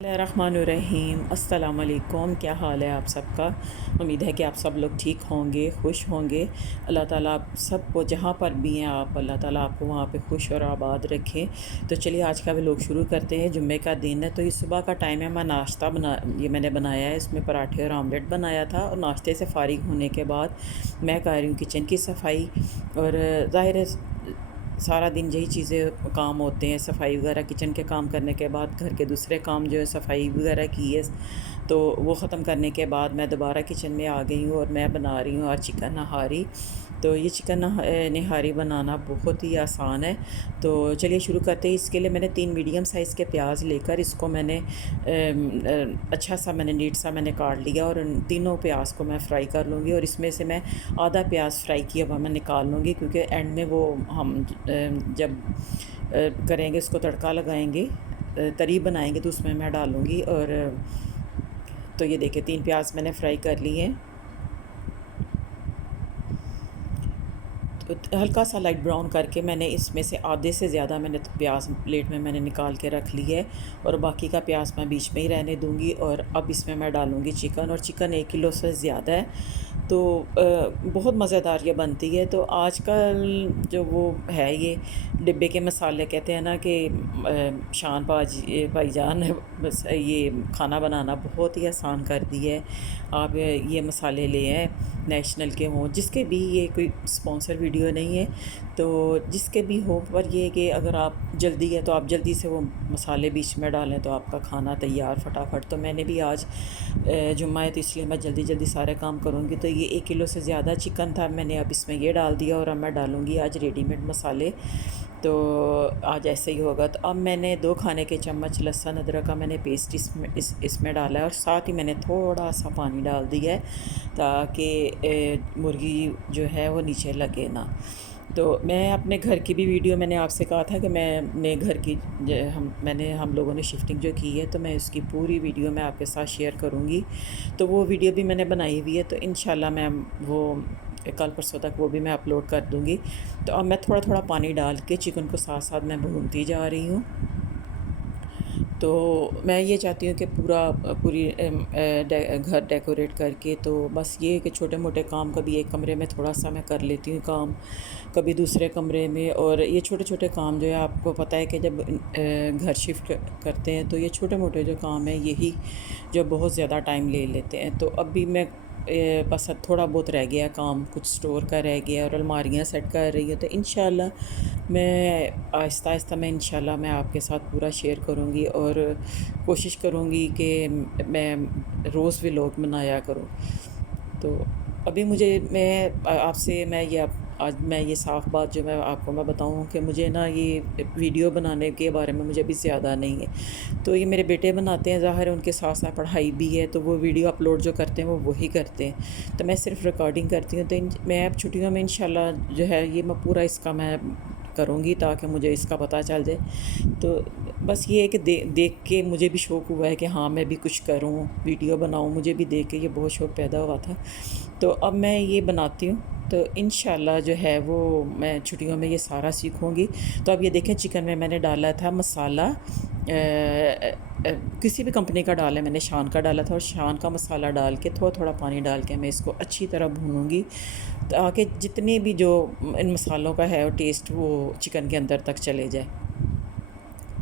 रहमानुर्रहीम अस्सलाम वालेकुम। क्या हाल है आप सबका। उम्मीद है कि आप सब लोग ठीक होंगे, खुश होंगे। अल्लाह ताला आप सबको जहाँ पर भी हैं आप, अल्लाह ताला आपको वहाँ पे खुश और आबाद रखें। तो चलिए आज का व्लॉग शुरू करते हैं। जुम्मे का दिन है तो ये सुबह का टाइम है। मैं नाश्ता ये मैंने बनाया है, इसमें पराठे और आमलेट बनाया था। और नाश्ते से फ़ारिग होने के बाद मैं कर रही हूँ किचन की सफाई। और ज़ाहिर है सारा दिन यही चीज़ें काम होते हैं, सफाई वगैरह। किचन के काम करने के बाद घर के दूसरे काम जो है सफाई वगैरह की है, तो वो ख़त्म करने के बाद मैं दोबारा किचन में आ गई हूँ और मैं बना रही हूँ आज चिकन नहारी। तो ये चिकन निहारी बनाना बहुत ही आसान है। तो चलिए शुरू करते हैं। इसके लिए मैंने 3 मीडियम साइज़ के प्याज लेकर इसको मैंने अच्छा सा मैंने नीट सा मैंने काट लिया और उन तीनों प्याज को मैं फ्राई कर लूँगी। और इसमें से मैं आधा प्याज फ्राई किया हुआ मैं निकाल लूँगी, क्योंकि एंड में वो हम जब करेंगे इसको तड़का लगाएंगे, तरी बनाएंगे तो उसमें मैं डालूँगी। और तो ये देखिए 3 प्याज मैंने फ्राई कर लिए हैं। तो हल्का सा लाइट ब्राउन करके मैंने इसमें से आधे से ज़्यादा मैंने तो प्याज प्लेट में मैंने निकाल के रख ली है। और बाकी का प्याज मैं बीच में ही रहने दूंगी। और अब इसमें मैं डालूंगी चिकन। और चिकन 1 किलो से ज़्यादा है, तो बहुत मज़ेदार ये बनती है। तो आजकल जो वो है ये डिब्बे के मसाले कहते हैं ना कि शान भाईजान है, बस ये खाना बनाना बहुत ही आसान कर दी है। आप ये मसाले ले आए, नेशनल के हों, जिसके भी, ये कोई स्पॉन्सर वीडियो नहीं है, तो जिसके भी हो, पर ये कि अगर आप जल्दी है तो आप जल्दी से वो मसाले बीच में डालें तो आपका खाना तैयार फटाफट। तो मैंने भी आज जुम्मा है तो इसलिए मैं जल्दी जल्दी सारे काम करूँगी। तो ये 1 किलो से ज़्यादा चिकन था, मैंने अब इसमें ये डाल दिया। और अब मैं डालूँगी आज रेडीमेड मसाले। तो आज ऐसे ही होगा। तो अब मैंने 2 खाने के चम्मच लहसुन अदरक का मैंने पेस्ट इसमें डाला है। और साथ ही मैंने थोड़ा सा पानी डाल दिया है, ताकि मुर्गी जो है वो नीचे लगे ना। तो मैं अपने घर की भी वीडियो, मैंने आपसे कहा था कि मैंने घर की हम लोगों ने शिफ्टिंग जो की है, तो मैं उसकी पूरी वीडियो मैं आपके साथ शेयर करूँगी। तो वो वीडियो भी मैंने बनाई हुई है, तो इंशाल्लाह मैं वो कल परसों तक वो भी मैं अपलोड कर दूँगी। तो अब मैं थोड़ा थोड़ा पानी डाल के चिकन को साथ साथ मैं भूनती जा रही हूँ। तो मैं ये चाहती हूँ कि घर डेकोरेट करके, तो बस ये कि छोटे मोटे काम कभी एक कमरे में थोड़ा सा मैं कर लेती हूँ काम, कभी दूसरे कमरे में। और ये छोटे छोटे काम जो है, आपको पता है कि जब घर शिफ्ट करते हैं तो ये छोटे मोटे जो काम हैं यही जो बहुत ज़्यादा टाइम ले लेते हैं। तो अब भी मैं बस अब थोड़ा बहुत रह गया काम, कुछ स्टोर का रह गया और अलमारियाँ सेट कर रही हूँ। तो इंशाल्लाह मैं आहिस्ता आहिस्ता मैं इंशाल्लाह मैं आपके साथ पूरा शेयर करूँगी। और कोशिश करूँगी कि मैं रोज़ व्लॉग बनाया करूँ। तो अभी आपसे मैं ये आज मैं ये साफ़ बात जो मैं बताऊँ कि मुझे ना ये वीडियो बनाने के बारे में मुझे अभी ज़्यादा नहीं है। तो ये मेरे बेटे बनाते हैं, ज़ाहिर है उनके साथ साथ पढ़ाई भी है, तो वो वीडियो अपलोड जो करते हैं वो वही करते हैं। तो मैं सिर्फ रिकॉर्डिंग करती हूँ। तो मैं अब छुट्टियों में इंशाल्लाह जो है ये मैं पूरा इसका मैं करूँगी, ताकि मुझे इसका पता चल जाए। तो बस ये है कि देख के मुझे भी शौक़ हुआ है कि हाँ मैं भी कुछ करूँ, वीडियो बनाऊँ। मुझे भी देख के ये बहुत शौक़ पैदा हुआ था। तो अब मैं ये बनाती हूँ। तो इंशाल्लाह जो है वो मैं छुट्टियों में ये सारा सीखूँगी। तो अब ये देखें, चिकन में मैंने डाला था मसाला, किसी भी कंपनी का डाला है, मैंने शान का डाला था। और शान का मसाला डाल के थोड़ा थोड़ा पानी डाल के मैं इसको अच्छी तरह भूनूँगी, ताकि जितने भी जो इन मसालों का है वो टेस्ट वो चिकन के अंदर तक चले जाए।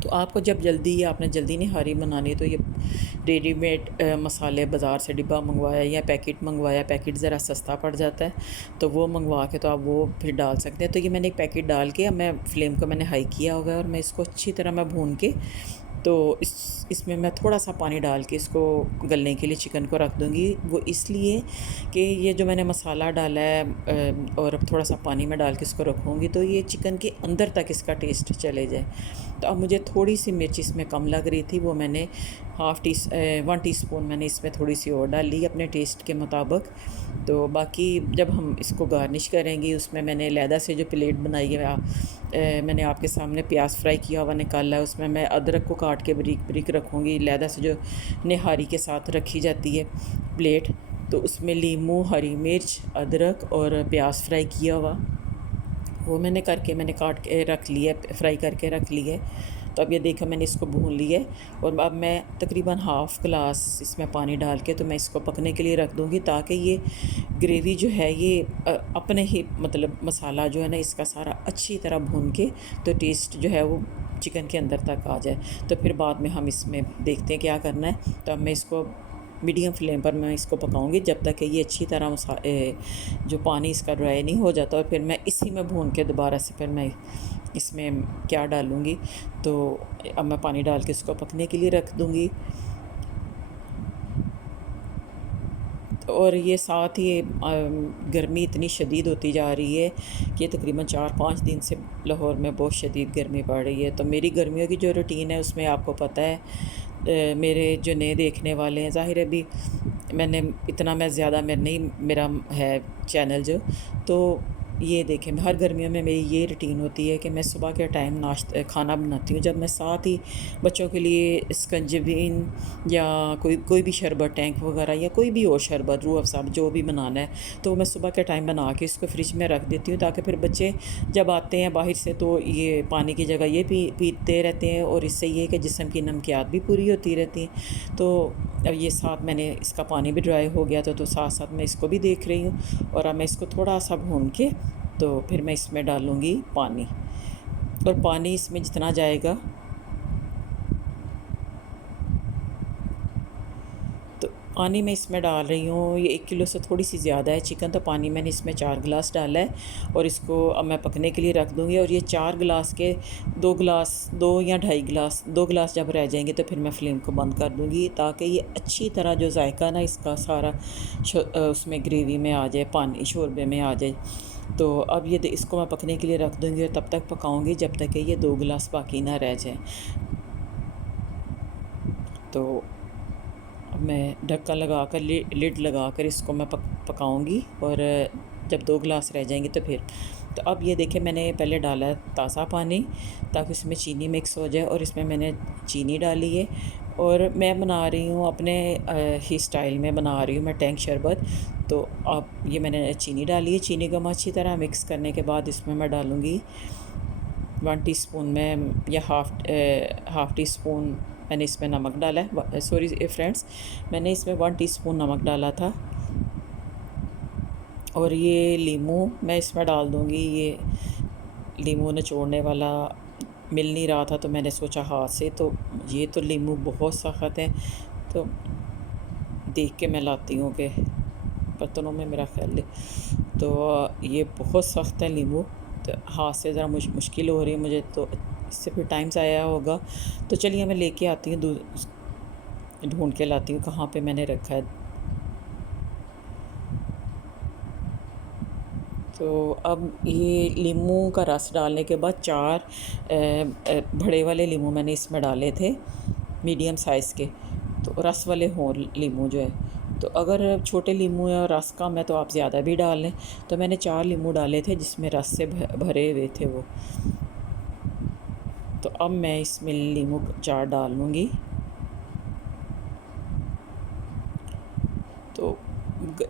तो आपको जब जल्दी या आपने जल्दी निहारी बनानी है तो ये रेडीमेड मसाले बाज़ार से डिब्बा मंगवाया या पैकेट मंगवाया, पैकेट ज़रा सस्ता पड़ जाता है, तो वो मंगवा के तो आप वो फिर डाल सकते हैं। तो ये मैंने एक पैकेट डाल के, अब मैं फ्लेम को मैंने हाई किया होगा और मैं इसको अच्छी तरह मैं भून के, तो इसमें मैं थोड़ा सा पानी डाल के इसको गलने के लिए चिकन को रख दूँगी। वो इसलिए कि ये जो मैंने मसाला डाला है और अब थोड़ा सा पानी में डाल के इसको रखूँगी, तो ये चिकन के अंदर तक इसका टेस्ट चले जाए। तो अब मुझे थोड़ी सी मिर्च इसमें कम लग रही थी, वो मैंने 1 टीस्पून मैंने इसमें थोड़ी सी और डाल ली अपने टेस्ट के मुताबिक। तो बाकी जब हम इसको गार्निश करेंगे, उसमें मैंने लैदा से जो प्लेट बनाई है, मैंने आपके सामने प्याज फ्राई किया हुआ निकाला है, उसमें मैं अदरक को काट के बारीक बारीक रखूँगी। लैदा से जो निहारी के साथ रखी जाती है प्लेट, तो उसमें लीमू, हरी मिर्च, अदरक और प्याज फ्राई किया हुआ वो मैंने काट के रख लिया, फ्राई करके रख लिए। तो अब ये देखो मैंने इसको भून लिया है और अब मैं तकरीबन हाफ़ गिलास इसमें पानी डाल के तो मैं इसको पकने के लिए रख दूँगी, ताकि ये ग्रेवी जो है ये अपने ही मतलब मसाला जो है ना इसका सारा अच्छी तरह भून के तो टेस्ट जो है वो चिकन के अंदर तक आ जाए। तो फिर बाद में हम इसमें देखते हैं क्या करना है। तो अब मैं इसको मीडियम फ्लेम पर मैं इसको पकाऊंगी जब तक कि ये अच्छी तरह जो पानी इसका ड्राई नहीं हो जाता, और फिर मैं इसी में भून के दोबारा से फिर मैं इसमें क्या डालूँगी। तो अब मैं पानी डाल के इसको पकने के लिए रख दूँगी। और ये साथ ही गर्मी इतनी शदीद होती जा रही है कि तकरीबन 4-5 दिन से लाहौर में बहुत शदीद गर्मी पड़ रही है। तो मेरी गर्मियों की जो रूटीन है उसमें आपको पता है, मेरे जो नए देखने वाले हैं, ज़ाहिर है भी मैंने इतना मैं ज़्यादा मेरा नहीं मेरा है चैनल जो, तो ये देखें हर गर्मियों में मेरी ये रूटीन होती है कि मैं सुबह के टाइम खाना बनाती हूँ। जब मैं साथ ही बच्चों के लिए स्कंजबीन या कोई भी शरबत टैंक वगैरह या कोई भी और शरबत रूह अफ़ज़ा जो भी बनाना है तो मैं सुबह के टाइम बना के इसको फ्रिज में रख देती हूँ, ताकि फिर बच्चे जब आते हैं बाहर से तो ये पानी की जगह ये पीते रहते हैं, और इससे ये कि जिस्म की नमकियात भी पूरी होती रहती हैं। तो अब ये साथ मैंने इसका पानी भी ड्राई हो गया तो साथ साथ मैं इसको भी देख रही हूँ। और अब मैं इसको थोड़ा सा भून के तो फिर मैं इसमें डालूँगी पानी, और पानी इसमें जितना जाएगा तो पानी मैं इसमें डाल रही हूँ, ये 1 किलो से थोड़ी सी ज़्यादा है चिकन, तो पानी मैंने इसमें 4 गिलास डाला है और इसको अब मैं पकने के लिए रख दूँगी। और ये 4 गिलास के 2 या ढाई गिलास 2 गिलास जब रह जाएंगे तो फिर मैं फ्लेम को बंद कर दूँगी, ताकि ये अच्छी तरह जो जायका ना इसका सारा उसमें ग्रेवी में आ जाए, पानी शोरबे में आ जाए। तो अब ये इसको मैं पकने के लिए रख दूँगी और तब तक पकाऊँगी जब तक कि ये 2 गिलास बाकी ना रह जाए। तो अब मैं ढक्कन लगा कर लिड लगा कर इसको मैं पकाऊँगी, और जब 2 गिलास रह जाएंगे तो फिर तो अब ये देखें मैंने पहले डाला है ताज़ा पानी ताकि उसमें चीनी मिक्स हो जाए, और इसमें मैंने चीनी डाली है। और मैं बना रही हूँ अपने ही स्टाइल में बना रही हूँ मैं टैंक शरबत। तो अब ये मैंने चीनी डाली है, चीनी को मैं अच्छी तरह मिक्स करने के बाद इसमें मैं डालूँगी 1 टीस्पून में या हाफ़ टी स्पून मैंने इसमें नमक डाला है। सॉरी फ्रेंड्स, मैंने इसमें 1 टीस्पून नमक डाला था। और ये लीमू मैं इसमें डाल दूँगी, ये लीमू निचोड़ने वाला मिल नहीं रहा था तो मैंने सोचा हाथ से, तो ये तो लीमू बहुत सख्त है, तो देख के मैं लाती हूँ कि बर्तनों में मेरा ख्याल है, तो ये बहुत सख्त है लीमू, तो हाथ से ज़रा मुश्किल हो रही है मुझे, तो इससे फिर टाइम से आया होगा। तो चलिए मैं लेके आती हूँ, ढूंढ के लाती हूँ कहाँ पे मैंने रखा है। तो अब ये लीमू का रस डालने के बाद 4 बड़े वाले लीमू मैंने इसमें डाले थे, मीडियम साइज़ के, तो रस वाले हों लीमू जो है। तो अगर छोटे लीमू या रस कम है तो आप ज़्यादा भी डाल लें। तो मैंने 4 लीमू डाले थे जिसमें रस से भरे हुए थे वो। तो अब मैं इसमें लीमू 4 डाल लूँगी। तो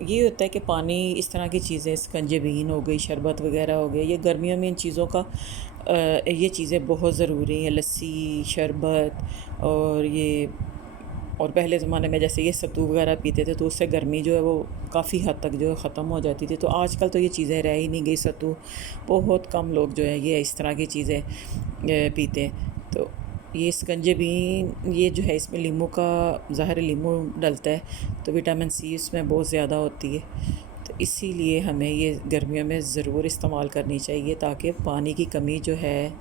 ये होता है कि पानी इस तरह की चीज़ें, स्कंजबीन हो गई, शरबत वगैरह हो गया, ये गर्मियों में इन चीज़ों का ये चीज़ें बहुत ज़रूरी हैं, लस्सी, शरबत। और पहले ज़माने में जैसे ये सत्तू वगैरह पीते थे तो उससे गर्मी जो है वो काफ़ी हद तक जो है ख़त्म हो जाती थी। तो आजकल तो ये चीज़ें रह ही नहीं गई, सत्तू बहुत कम लोग जो है ये इस तरह की चीज़ें पीते हैं। तो ये स्कंजबीन ये जो है इसमें लीमू का ज़ाहिर लीमू डलता है तो विटामिन सी इसमें बहुत ज़्यादा होती है, तो इसीलिए हमें ये गर्मियों में ज़रूर इस्तेमाल करनी चाहिए ताकि पानी की कमी जो है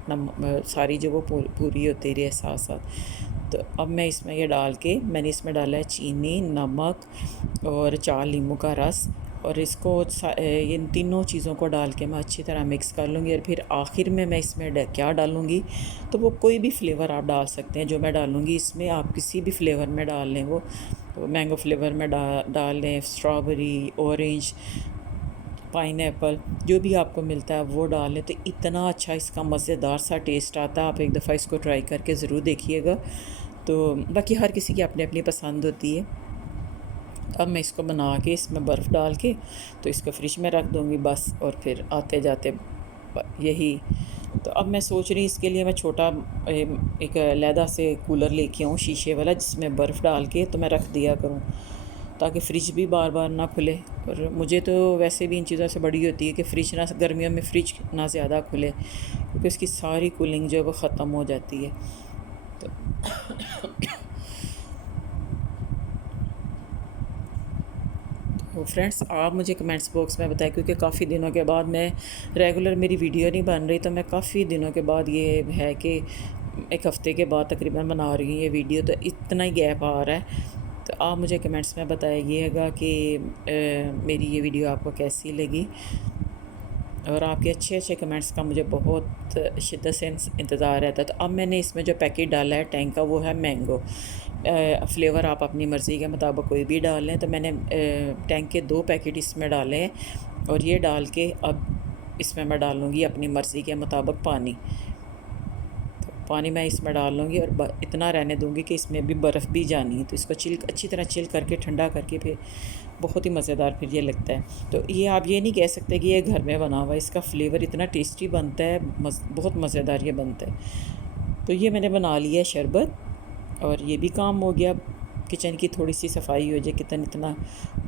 सारी जो वो पूरी होती रहे साथ साथ। तो अब मैं इसमें ये डाल के मैंने इसमें डाला है चीनी, नमक और 4 लीमू का रस, और इसको ये इन तीनों चीज़ों को डाल के मैं अच्छी तरह मिक्स कर लूँगी। और फिर आखिर में मैं इसमें क्या डालूँगी, तो वो कोई भी फ्लेवर आप डाल सकते हैं। जो मैं डालूँगी इसमें आप किसी भी फ्लेवर में डाल लें, वो मैंगो फ्लेवर में डाल लें, स्ट्रॉबेरी, ऑरेंज, पाइनएप्पल, जो भी आपको मिलता है वो डाल लें। तो इतना अच्छा इसका मज़ेदार सा टेस्ट आता है, आप एक दफ़ा इसको ट्राई करके ज़रूर देखिएगा। तो बाकी हर किसी की अपनी अपनी पसंद होती है। अब मैं इसको बना के इसमें बर्फ़ डाल के तो इसको फ्रिज में रख दूँगी बस, और फिर आते जाते यही। तो अब मैं सोच रही इसके लिए मैं छोटा एक अलहदा से कूलर लेके आऊँ शीशे वाला, जिसमें बर्फ़ डाल के तो मैं रख दिया करूँ, ताकि फ़्रिज भी बार बार ना खुले। और मुझे तो वैसे भी इन चीज़ों से बड़ी होती है कि फ़्रिज ना, गर्मियों में फ़्रिज ना ज़्यादा खुले, क्योंकि उसकी सारी कूलिंग जो है वो ख़त्म हो जाती है। तो तो फ्रेंड्स, आप मुझे कमेंट्स बॉक्स में बताएं, क्योंकि काफ़ी दिनों के बाद मैं रेगुलर मेरी वीडियो नहीं बन रही, तो मैं काफ़ी दिनों के बाद ये है कि एक हफ़्ते के बाद तकरीबन बना रही हूँ ये वीडियो, तो इतना ही गैप आ रहा है। तो आप मुझे कमेंट्स में बताइएगा कि मेरी ये वीडियो आपको कैसी लगी, और आपके अच्छे अच्छे कमेंट्स का मुझे बहुत शिद्दत से इंतज़ार रहता है। तो अब मैंने इसमें जो पैकेट डाला है टैंक का, वो है मैंगो फ्लेवर। आप अपनी मर्ज़ी के मुताबिक कोई भी डाल लें। तो मैंने टैंक के 2 पैकेट इसमें डाले हैं, और ये डाल के अब इसमें मैं डाल लूँगी अपनी मर्ज़ी के मुताबिक पानी। पानी मैं इसमें डाल लूँगी और इतना रहने दूँगी कि इसमें भी बर्फ़ भी जानी है। तो इसको अच्छी तरह चिल करके ठंडा करके फिर बहुत ही मज़ेदार फिर ये लगता है। तो ये आप ये नहीं कह सकते कि ये घर में बना हुआ है, इसका फ्लेवर इतना टेस्टी बनता है, बहुत मज़ेदार ये बनता है। तो ये मैंने बना लिया है शरबत, और ये भी काम हो गया। किचन की थोड़ी सी सफाई हो जाए, किचन इतना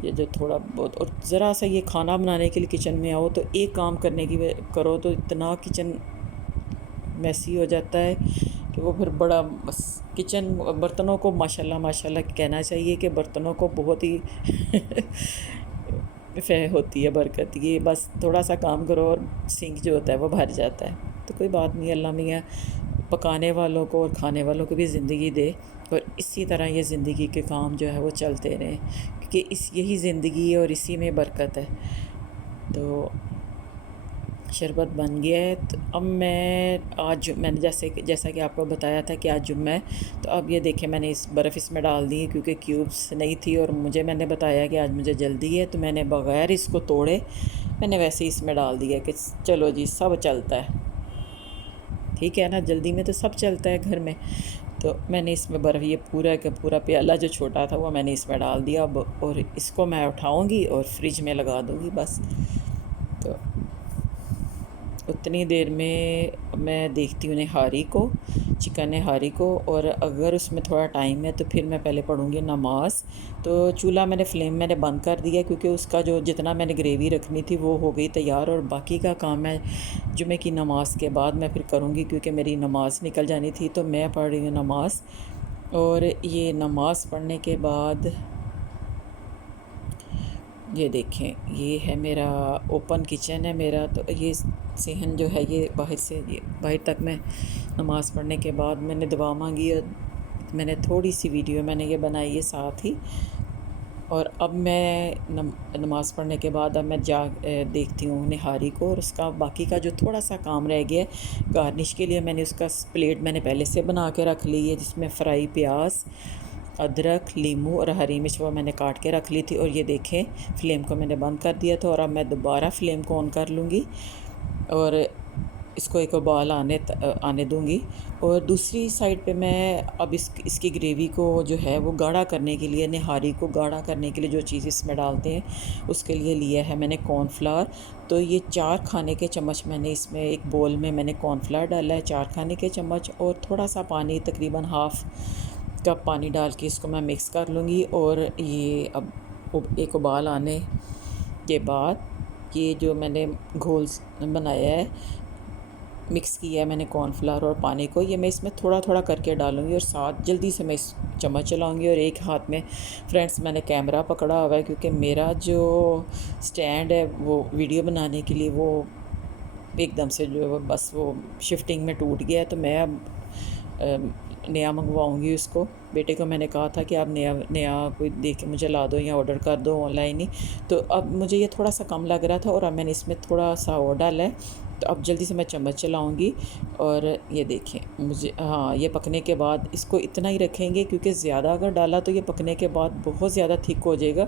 ये जो थोड़ा बहुत, और ज़रा सा ये खाना बनाने के लिए किचन में आओ तो एक काम करने की करो तो इतना किचन मैसी हो जाता है कि वो फिर बड़ा बस किचन बर्तनों को माशाल्लाह माशाल्लाह कहना चाहिए कि बर्तनों को बहुत ही होती है बरकत। ये बस थोड़ा सा काम करो और सिंक जो होता है वो भर जाता है। तो कोई बात नहीं, अल्लाह मियाँ पकाने वालों को और खाने वालों को भी ज़िंदगी दे, और इसी तरह ये ज़िंदगी के काम जो है वो चलते रहें, क्योंकि यही ज़िंदगी है और इसी में बरकत है। तो शरबत बन गया है। तो अब मैं आज मैंने जैसा कि आपको बताया था कि आज जुम्मा है, तो अब ये देखें मैंने इस बर्फ़ इसमें डाल दी है, क्योंकि क्यूब्स नहीं थी और मैंने बताया कि आज मुझे जल्दी है, तो मैंने बग़ैर इसको तोड़े मैंने वैसे ही इसमें डाल दिया कि चलो जी सब चलता है, ठीक है ना, जल्दी में तो सब चलता है घर में। तो मैंने इसमें बर्फ़ ये पूरा का पूरा प्याला जो छोटा था वो मैंने इसमें डाल दिया अब, और इसको मैं उठाऊँगी और फ्रिज में लगा दूँगी बस। तो उतनी देर में मैं देखती हूँ निहारी को, चिकन निहारी को, और अगर उसमें थोड़ा टाइम है तो फिर मैं पहले पढ़ूँगी नमाज़। तो चूल्हा मैंने बंद कर दिया, क्योंकि उसका जो जितना मैंने ग्रेवी रखनी थी वो हो गई तैयार, और बाकी का काम मैं जुमे की नमाज़ के बाद मैं फिर करूँगी, क्योंकि मेरी नमाज़ निकल जानी थी। तो मैं पढ़ रही हूँ नमाज़, और ये नमाज़ पढ़ने के बाद ये देखें, ये है मेरा ओपन किचन है मेरा। तो ये सहन जो है ये बाहर तक मैं नमाज़ पढ़ने के बाद मैंने दुआ मांगी, और मैंने थोड़ी सी वीडियो मैंने ये बनाई है साथ ही। और अब मैं नमाज़ पढ़ने के बाद अब मैं देखती हूँ निहारी को, और उसका बाकी का जो थोड़ा सा काम रह गया है गार्निश के लिए, मैंने उसका प्लेट मैंने पहले से बना के रख ली है, जिसमें फ्राई प्याज, अदरक, लीमू और हरी मिर्च वो मैंने काट के रख ली थी। और ये देखें फ्लेम को मैंने बंद कर दिया था, और अब मैं दोबारा फ्लेम को ऑन कर लूँगी और इसको एक उबाल आने दूँगी। और दूसरी साइड पे मैं अब इसकी ग्रेवी को जो है वो गाढ़ा करने के लिए, निहारी को गाढ़ा करने के लिए जो चीज़ इसमें डालते हैं उसके लिए लिया है मैंने कॉर्नफ्लावर। तो ये 4 खाने के चम्मच मैंने इसमें एक बोल में मैंने कॉर्नफ्लावर डाला है, 4 खाने के चम्मच, और थोड़ा सा पानी तकरीबन हाफ़ कप पानी डाल के इसको मैं मिक्स कर लूँगी। और ये अब एक उबाल आने के बाद ये जो मैंने घोल बनाया है, मिक्स किया है मैंने कॉर्नफ्लावर और पानी को, ये मैं इसमें थोड़ा थोड़ा करके डालूँगी, और साथ जल्दी से मैं इस चम्मच चलाऊँगी। और एक हाथ में फ्रेंड्स मैंने कैमरा पकड़ा हुआ है, क्योंकि मेरा जो स्टैंड है वो वीडियो बनाने के लिए वो एकदम से जो है बस वो शिफ्टिंग में टूट गया है। तो मैं अब नया मंगवाऊँगी उसको। बेटे को मैंने कहा था कि आप नया कोई देख के मुझे ला दो या ऑर्डर कर दो ऑनलाइन ही। तो अब मुझे ये थोड़ा सा कम लग रहा था, और अब मैंने इसमें थोड़ा सा और डाला है। तो अब जल्दी से मैं चम्मच चलाऊँगी, और ये देखें मुझे, हाँ, ये पकने के बाद इसको इतना ही रखेंगे, क्योंकि ज़्यादा अगर डाला तो ये पकने के बाद बहुत ज़्यादा थिक हो जाएगा।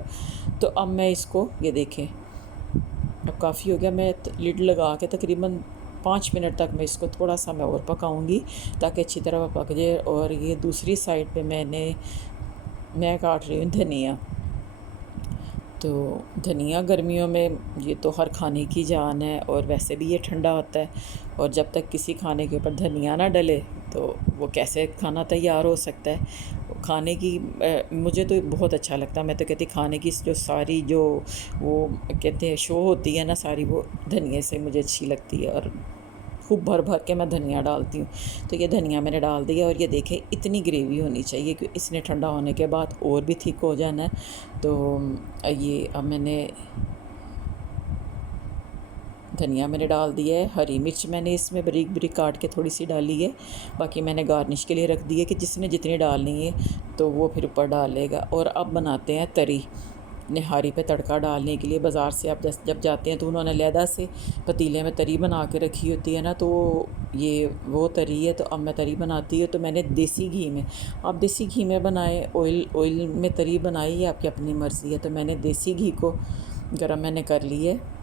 तो अब मैं इसको, ये देखें अब काफ़ी हो गया, मैं लिड लगा के तकरीबन 5 मिनट तक मैं इसको थोड़ा सा मैं और पकाऊंगी, ताकि अच्छी तरह पक जाए। और ये दूसरी साइड पे मैं काट रही हूँ धनिया। तो धनिया गर्मियों में ये तो हर खाने की जान है, और वैसे भी ये ठंडा होता है, और जब तक किसी खाने के ऊपर धनिया ना डले तो वो कैसे खाना तैयार हो सकता है। खाने की मुझे तो बहुत अच्छा लगता है। मैं तो कहती खाने की जो सारी जो वो कहते हैं शो होती है ना सारी, वो धनिया से मुझे अच्छी लगती है, और खूब भर भर के मैं धनिया डालती हूँ। तो ये धनिया मैंने डाल दिया, और ये देखें इतनी ग्रेवी होनी चाहिए कि इसने ठंडा होने के बाद और भी थिक हो जाना है। तो ये अब मैंने धनिया मैंने डाल दिया है। हरी मिर्च मैंने इसमें बारीक बारीक काट के थोड़ी सी डाली है, बाकी मैंने गार्निश के लिए रख दी है कि जिसने जितनी डालनी है तो वो फिर ऊपर डाल लेगा। और अब बनाते हैं तरी। निहारी पे तड़का डालने के लिए बाज़ार से आप जब जाते हैं तो उन्होंने अलहदा से पतीले में तरी बना के रखी होती है ना, तो ये वो तरी है। तो अब मैं तरी बनाती हूँ तो मैंने देसी घी में, आप देसी घी में बनाए, ऑयल में तरी बनाई है, आपकी अपनी मर्ज़ी है। तो मैंने देसी घी को गरम मैंने कर लिया है,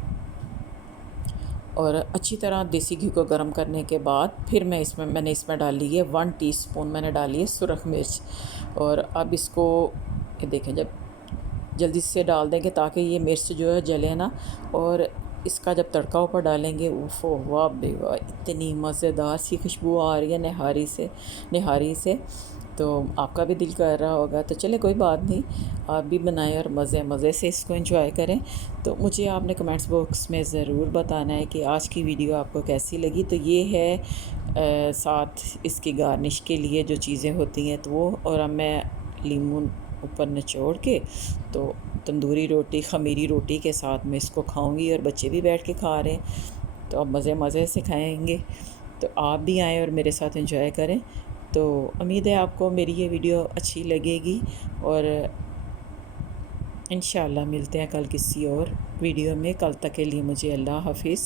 और अच्छी तरह देसी घी को गर्म करने के बाद फिर मैंने इसमें डाली है 1 टीस्पून मैंने डाली है सुरख मिर्च। और अब इसको ये देखें, जब जल्दी से डाल देंगे ताकि ये मिर्च जो है जले ना, और इसका जब तड़का ऊपर डालेंगे, उफ़ो वाह बेवाह, इतनी मज़ेदार सी खुशबू आ रही है निहारी से। तो आपका भी दिल कर रहा होगा, तो चले कोई बात नहीं, आप भी बनाएं और मज़े से इसको एंजॉय करें। तो मुझे आपने कमेंट्स बॉक्स में ज़रूर बताना है कि आज की वीडियो आपको कैसी लगी। तो ये है साथ इसकी गार्निश के लिए जो चीज़ें होती हैं तो वो, और अब मैं लीमू ऊपर निचोड़ के तो तंदूरी रोटी ख़मीरी रोटी के साथ में इसको खाऊंगी, और बच्चे भी बैठ के खा रहे हैं, तो अब मज़े से खाएंगे। तो आप भी आएँ और मेरे साथ एंजॉय करें। तो उम्मीद है आपको मेरी ये वीडियो अच्छी लगेगी, और इंशाल्लाह मिलते हैं कल किसी और वीडियो में। कल तक के लिए मुझे अल्लाह हाफिज़।